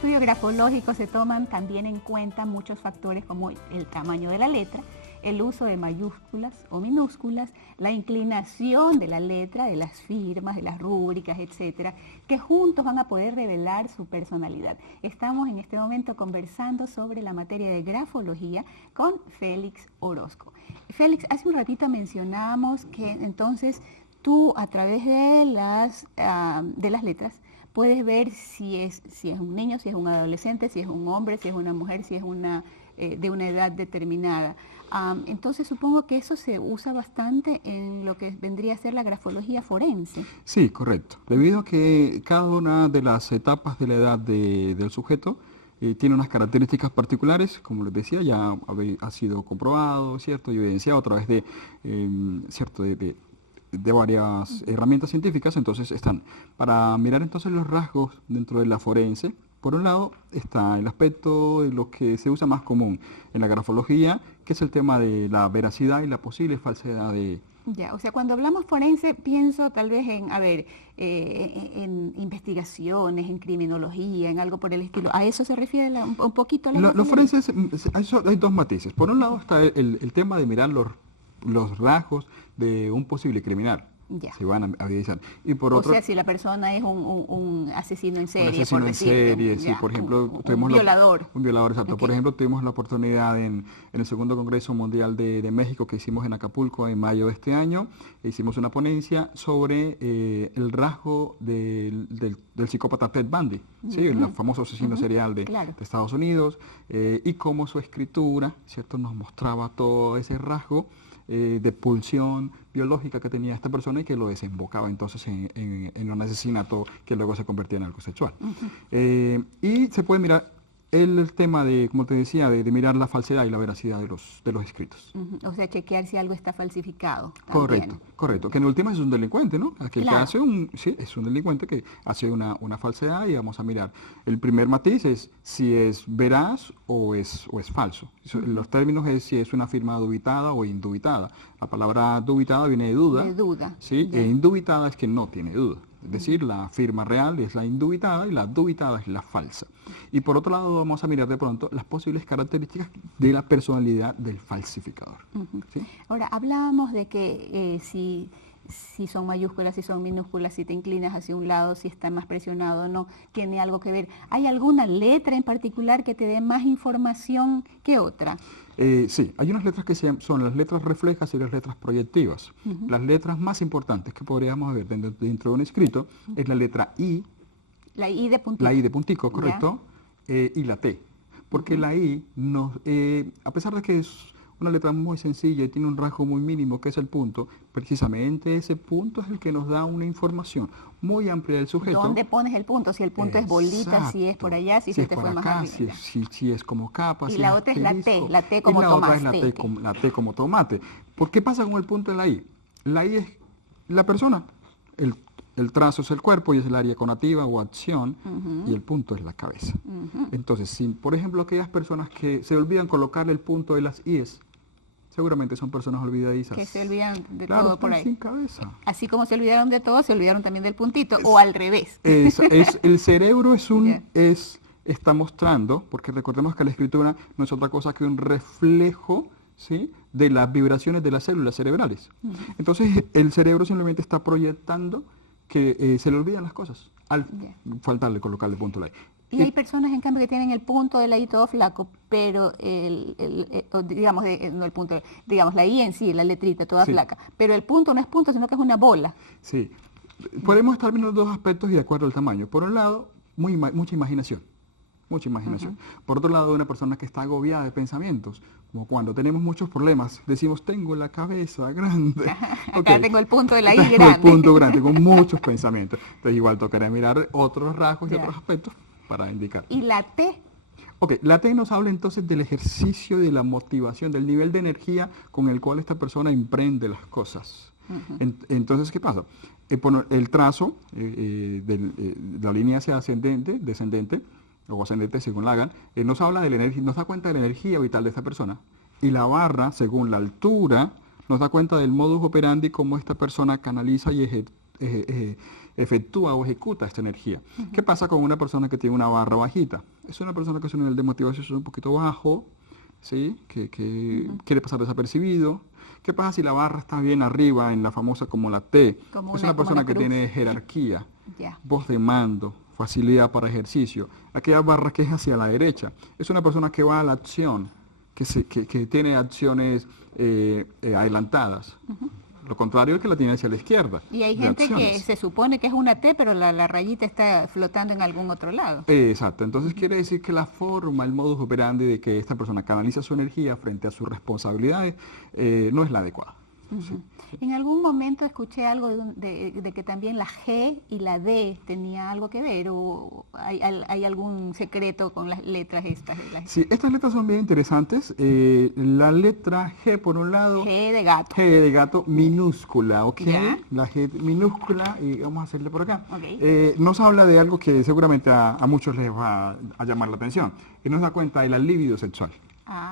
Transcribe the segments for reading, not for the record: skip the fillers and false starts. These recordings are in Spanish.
estudio grafológico se toman también en cuenta muchos factores como el tamaño de la letra, el uso de mayúsculas o minúsculas, la inclinación de la letra, de las firmas, de las rúbricas, etcétera, que juntos van a poder revelar su personalidad. Estamos en este momento conversando sobre la materia de grafología con Félix Orozco. Félix, hace un ratito mencionábamos que entonces tú a través de las letras puedes ver si es un niño, si es un adolescente, si es un hombre, si es una mujer, si es de una edad determinada. Entonces supongo que eso se usa bastante en lo que vendría a ser la grafología forense. Sí, correcto. Debido a que cada una de las etapas de la edad del sujeto tiene unas características particulares, como les decía, ya ha sido comprobado, ¿cierto? Y evidenciado a través de, ¿cierto? De varias herramientas científicas. Entonces están para mirar entonces los rasgos dentro de la forense. Por un lado está el aspecto de lo que se usa más común en la grafología, que es el tema de la veracidad y la posible falsedad de... Ya, o sea, cuando hablamos forense pienso tal vez en investigaciones, en criminología, en algo por el estilo. ¿A eso se refiere un poquito la Los forenses, hay dos matices. Por un lado está el tema de mirar los rasgos de un posible criminal. Ya. Se van a evidenciar. Y por otro, o sea, si la persona es un asesino en serie, un asesino en serie, sí, por ejemplo, un violador. Un violador, exacto. Okay. Por ejemplo, tuvimos la oportunidad en el segundo Congreso Mundial de México que hicimos en Acapulco en mayo de este año. Hicimos una ponencia sobre el rasgo del psicópata Ted Bundy, ¿sí? El famoso asesino serial de Estados Unidos, y cómo su escritura, ¿cierto?, nos mostraba todo ese rasgo de pulsión biológica que tenía esta persona y que lo desembocaba entonces en un asesinato que luego se convertía en algo sexual. Y se puede mirar el tema de, como te decía, de mirar la falsedad y la veracidad de los escritos. O sea, chequear si algo está falsificado. Correcto. Que en última es un delincuente, ¿no? Aquel que hace es un delincuente que hace una falsedad, y vamos a mirar. El primer matiz es si es veraz o es falso. Los términos es si es una firma dubitada o indubitada. La palabra dubitada viene de duda. De duda. ¿Sí? E indubitada es que no tiene duda. Es decir, la firma real es la indubitada y la dubitada es la falsa. Y por otro lado vamos a mirar de pronto las posibles características de la personalidad del falsificador. ¿Sí? Ahora, hablábamos de que si son mayúsculas, si son minúsculas, si te inclinas hacia un lado, si está más presionado o no, tiene algo que ver. ¿Hay alguna letra en particular que te dé más información que otra? Sí, hay unas letras que son las letras reflejas y las letras proyectivas. Las letras más importantes que podríamos ver dentro de un escrito es la letra I. La I de puntico. La I de puntico, correcto, y la T. Porque la I, a pesar de que es una letra muy sencilla y tiene un rasgo muy mínimo, que es el punto, precisamente ese punto es el que nos da una información muy amplia del sujeto. ¿Dónde pones el punto? Si el punto es bolita, si es por allá, si te fue más arriba. Si es como capa. Y la otra es la T como tomate. La otra es la T como tomate. ¿Por qué pasa con el punto de la I? La I es la persona, el trazo es el cuerpo y es el área conativa o acción, y el punto es la cabeza. Entonces, si por ejemplo aquellas personas que se olvidan colocarle el punto de las I's, seguramente son personas olvidadizas. Que se olvidan de todo por ahí. Sin cabeza. Así como se olvidaron de todo, se olvidaron también del puntito, o al revés. El cerebro está mostrando, porque recordemos que la escritura no es otra cosa que un reflejo, ¿sí?, de las vibraciones de las células cerebrales. Entonces el cerebro simplemente está proyectando que se le olvidan las cosas al faltarle colocarle punto a la I. Y hay personas, en cambio, que tienen el punto de la I todo flaco, pero digamos la I en sí, la letrita toda flaca, pero el punto no es punto, sino que es una bola. Sí, podemos estar viendo dos aspectos y de acuerdo al tamaño. Por un lado, mucha imaginación. Por otro lado, una persona que está agobiada de pensamientos, como cuando tenemos muchos problemas, decimos, tengo la cabeza grande. Acá tengo el punto de la I grande. Tengo el punto grande, con muchos pensamientos. Entonces igual tocará mirar otros rasgos y otros aspectos para indicar. ¿Y la T? La T nos habla entonces del ejercicio, de la motivación, del nivel de energía con el cual esta persona emprende las cosas. Entonces, ¿qué pasa? El trazo de la línea hacia descendente, o ascendente según la hagan, nos habla de la energía, nos da cuenta de la energía vital de esta persona. Y la barra, según la altura, nos da cuenta del modus operandi, cómo esta persona canaliza y efectúa o ejecuta esta energía. ¿Qué pasa con una persona que tiene una barra bajita? Es una persona que su nivel de motivación es un poquito bajo, ¿sí? Que quiere pasar desapercibido. ¿Qué pasa si la barra está bien arriba, en la famosa como la T? Es una persona que tiene jerarquía, voz de mando, facilidad para ejercicio. Aquella barra que es hacia la derecha es una persona que va a la acción, que tiene acciones adelantadas. Lo contrario es que la tiene hacia la izquierda. Y hay gente que se supone que es una T, pero la rayita está flotando en algún otro lado. Exacto. Entonces quiere decir que la forma, el modus operandi de que esta persona canaliza su energía frente a sus responsabilidades no es la adecuada. Sí. En algún momento escuché algo de que también la G y la D tenía algo que ver, o hay algún secreto con las letras estas. Sí, estas letras son bien interesantes. La letra G, por un lado... G de gato. G de gato minúscula, ¿ok? ¿Ya? La G minúscula, y vamos a hacerle por acá. Okay. Nos habla de algo que seguramente a muchos les va a llamar la atención, y nos da cuenta de la libido sexual.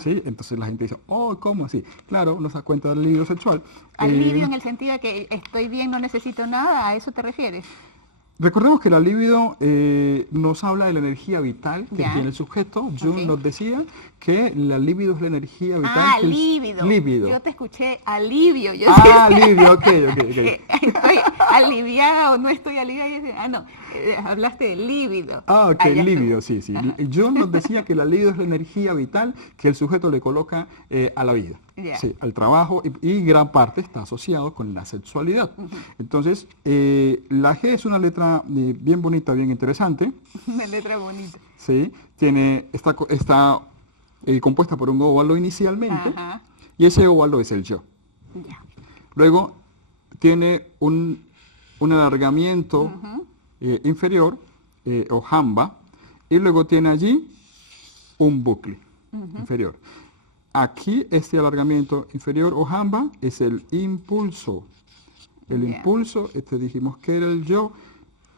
¿Sí? Entonces la gente dice, oh, ¿cómo así? Claro, nos da cuenta del libido sexual. Alivio en el sentido de que estoy bien, no necesito nada, ¿a eso te refieres? Recordemos que la libido nos habla de la energía vital que tiene el sujeto. Jung nos decía que la libido es la energía vital. Líbido. Yo te escuché alivio. Alivio, ok. ¿Estoy aliviada o no estoy aliviada? No, hablaste de líbido. Ok, líbido, sí. Jung nos decía que la libido es la energía vital que el sujeto le coloca a la vida. Sí, al trabajo, y gran parte está asociado con la sexualidad. Entonces, la G es una letra bien bonita, bien interesante. Una letra bonita. Sí, está compuesta por un óvalo inicialmente, y ese óvalo es el yo. Luego tiene un alargamiento inferior, o jamba, y luego tiene allí un bucle inferior. Aquí este alargamiento inferior o jamba es el impulso. El impulso, dijimos que era el yo,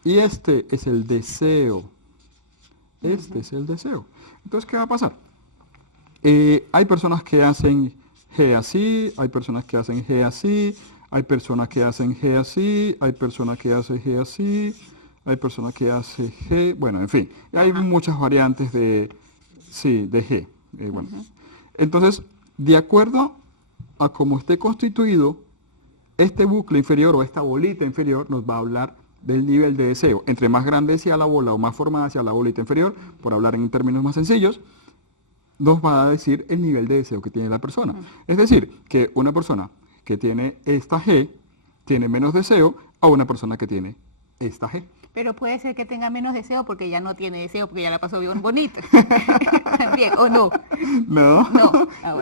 y este es el deseo. Es el deseo. Entonces, ¿qué va a pasar? Hay personas que hacen G así, hay personas que hacen G así, hay personas que hacen G así, hay personas que hacen G así, hay personas que hacen G, bueno, en fin, hay muchas variantes de G. Bueno. Entonces, de acuerdo a cómo esté constituido, este bucle inferior o esta bolita inferior nos va a hablar del nivel de deseo. Entre más grande sea la bola o más formada sea la bolita inferior, por hablar en términos más sencillos, nos va a decir el nivel de deseo que tiene la persona. Es decir, que una persona que tiene esta G tiene menos deseo a una persona que tiene esta G. Pero puede ser que tenga menos deseo porque ya no tiene deseo, porque ya la pasó bien bonita. También, ¿o no? No.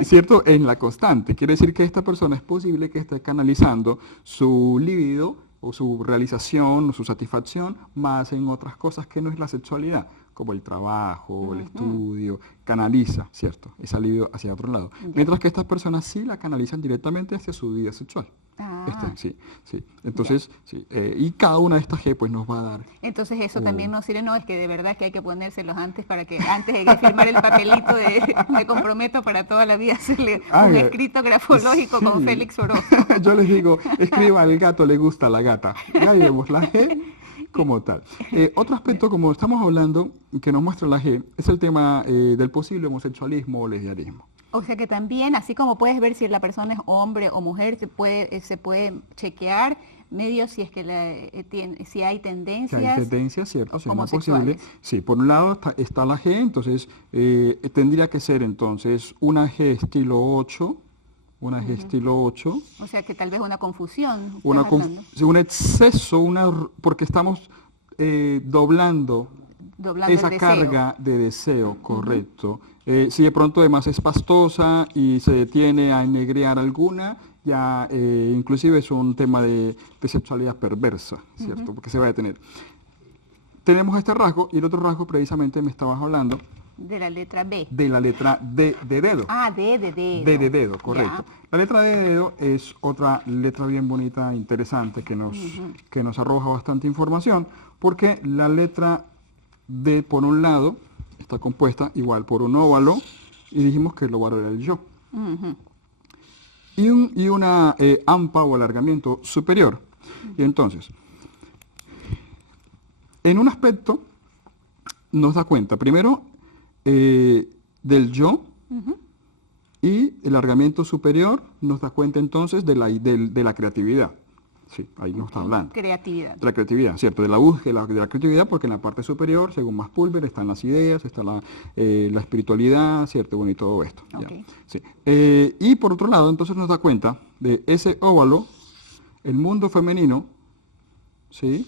Es cierto, en la constante. Quiere decir que esta persona es posible que esté canalizando su libido o su realización o su satisfacción más en otras cosas que no es la sexualidad, como el trabajo, el estudio, canaliza, ¿cierto? Esa libido hacia otro lado. Mientras que estas personas sí la canalizan directamente hacia su vida sexual. Sí. Entonces, y cada una de estas G pues nos va a dar. Entonces eso también nos sirve, no, es que de verdad que hay que ponérselos antes para que antes de firmar el papelito de me comprometo para toda la vida hacerle un escrito grafológico con Félix Orozco. Yo les digo, escriba al gato le gusta la gata. Ya vemos la G como tal. Otro aspecto, como estamos hablando, que nos muestra la G, es el tema del posible homosexualismo o lesbianismo. O sea que también, así como puedes ver si la persona es hombre o mujer, se puede chequear medio si es que si hay tendencias. Si hay tendencias, cierto, si no es posible. Sí, por un lado está la G, entonces tendría que ser entonces una G estilo 8. Una G estilo 8. O sea que tal vez una confusión. Un exceso, porque estamos doblando esa carga de deseo, correcto. Si de pronto además es pastosa y se detiene a ennegrear alguna, ya inclusive es un tema de sexualidad perversa, ¿cierto? Porque se va a detener. Tenemos este rasgo, y el otro rasgo precisamente me estabas hablando. De la letra B. De la letra D de dedo. D de dedo. D de dedo, correcto. Ya. La letra D de dedo es otra letra bien bonita, interesante, que nos arroja bastante información, porque la letra D, por un lado, está compuesta igual por un óvalo, y dijimos que el óvalo era el yo. Y una ampa o alargamiento superior. Y entonces, En un aspecto nos da cuenta, primero, del yo, y el alargamiento superior nos da cuenta entonces de la creatividad. Sí, ahí nos está hablando. Creatividad. De la creatividad, ¿cierto? De la búsqueda de la creatividad, porque en la parte superior, según más Pulver, están las ideas, está la espiritualidad, ¿cierto? Bueno, y todo esto. Okay. Sí. Y por otro lado, entonces nos da cuenta de ese óvalo, el mundo femenino, ¿sí?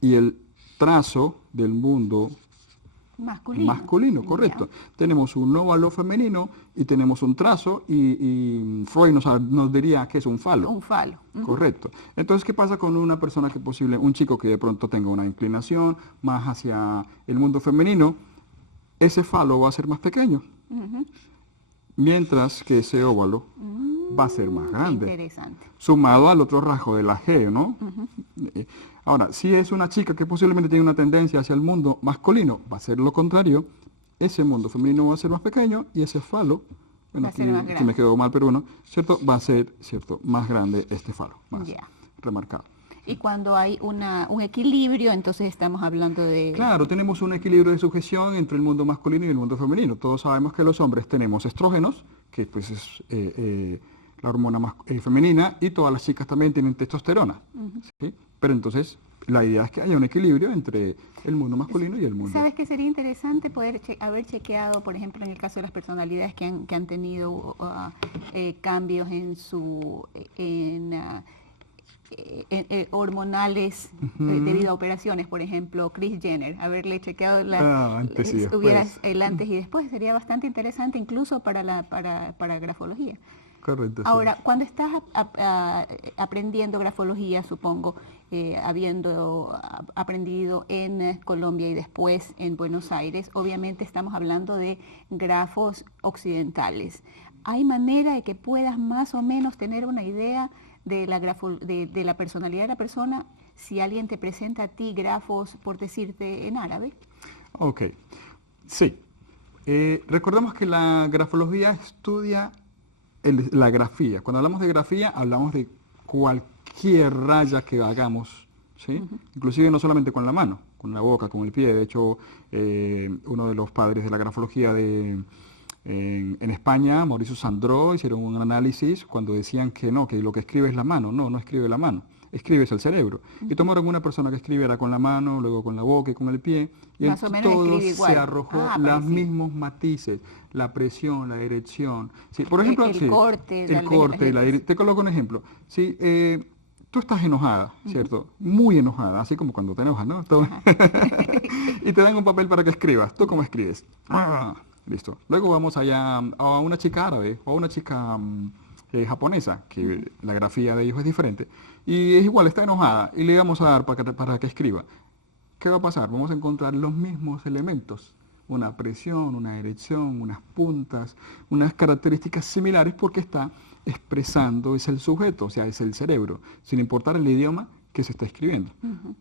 Y el trazo del mundo masculino, correcto. Ya. Tenemos un óvalo femenino y tenemos un trazo y Freud nos diría que es un falo. Un falo. Correcto. Entonces, ¿qué pasa con una persona un chico que de pronto tenga una inclinación más hacia el mundo femenino? Ese falo va a ser más pequeño, mientras que ese óvalo va a ser más grande. Interesante. Sumado al otro rasgo de la G, ¿no? Ahora, si es una chica que posiblemente tiene una tendencia hacia el mundo masculino, va a ser lo contrario. Ese mundo femenino va a ser más pequeño y ese falo, bueno, aquí me quedó mal peruano, ¿cierto? Va a ser, ¿cierto? Más grande este falo, más remarcado. Y cuando hay un equilibrio, entonces estamos hablando de... Claro, tenemos un equilibrio de sujeción entre el mundo masculino y el mundo femenino. Todos sabemos que los hombres tenemos estrógenos, que pues es la hormona femenina, y todas las chicas también tienen testosterona. ¿Sí? Pero entonces, la idea es que haya un equilibrio entre el mundo masculino y el mundo... ¿Sabes qué sería interesante poder haber chequeado, por ejemplo, en el caso de las personalidades que han tenido cambios en su... hormonales debido a operaciones, por ejemplo, Kris Jenner, haberle chequeado antes y después. El antes y después, sería bastante interesante incluso para grafología. Correcto. Ahora, cuando estás aprendiendo grafología, supongo, habiendo aprendido en Colombia y después en Buenos Aires, obviamente estamos hablando de grafos occidentales. ¿Hay manera de que puedas más o menos tener una idea de la personalidad de la persona si alguien te presenta a ti grafos, por decirte, en árabe? Ok, sí. Recordemos que la grafología estudia la grafía. Cuando hablamos de grafía, hablamos de cualquier raya que hagamos, ¿sí? Inclusive no solamente con la mano, con la boca, con el pie. De hecho, uno de los padres de la grafología en España, Mauricio Sandró, hicieron un análisis cuando decían que no, que lo que escribe es la mano. No escribe la mano, escribe es el cerebro. Y tomaron una persona que escribiera con la mano, luego con la boca y con el pie, y más o menos todo igual. Se arrojó los mismos matices, la presión, la dirección. Sí, por ejemplo, el corte, te coloco un ejemplo. Sí, tú estás enojada, ¿cierto? Muy enojada, así como cuando te enojas, ¿no? Y te dan un papel para que escribas. ¿Tú cómo escribes? Listo. Luego vamos allá a una chica árabe o a una chica japonesa, que la grafía de ellos es diferente, y es igual, está enojada, y le vamos a dar para que escriba. ¿Qué va a pasar? Vamos a encontrar los mismos elementos, una presión, una dirección, unas puntas, unas características similares, porque está expresando, es el sujeto, o sea, es el cerebro, sin importar el idioma que se está escribiendo.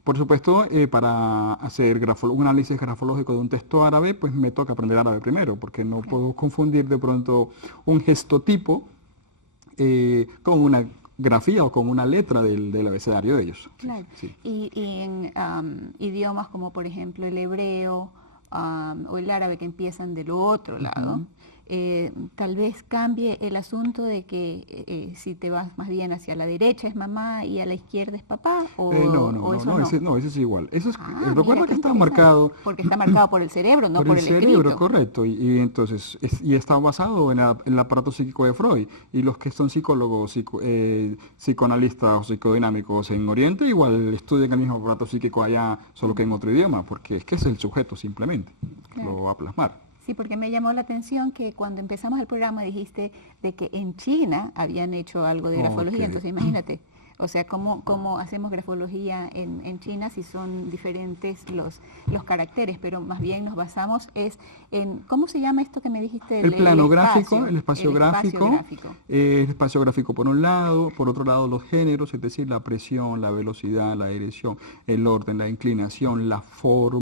Por supuesto, para hacer un análisis grafológico de un texto árabe, pues me toca aprender árabe primero, porque no puedo confundir de pronto un gestotipo con una grafía o con una letra del abecedario de ellos. Claro. Sí. Y en idiomas como por ejemplo el hebreo o el árabe, que empiezan del otro lado, tal vez cambie el asunto de que si te vas más bien hacia la derecha es mamá y a la izquierda es papá, no, ese es igual. Eso es, recuerda que está marcado... Porque está marcado por el cerebro, no por el cerebro, escrito. Correcto. Y entonces, está basado en el aparato psíquico de Freud. Y los que son psicólogos, psicoanalistas o psicodinámicos en Oriente, igual estudian el mismo aparato psíquico allá, solo que en otro idioma, porque es que es el sujeto simplemente, lo va a plasmar. Sí, porque me llamó la atención que cuando empezamos el programa dijiste de que en China habían hecho algo de grafología, entonces imagínate, o sea, cómo hacemos grafología en China si son diferentes los caracteres, pero más bien nos basamos en, ¿cómo se llama esto que me dijiste? El plano gráfico, el espacio gráfico. El espacio gráfico por un lado, por otro lado los géneros, es decir, la presión, la velocidad, la dirección, el orden, la inclinación, la forma.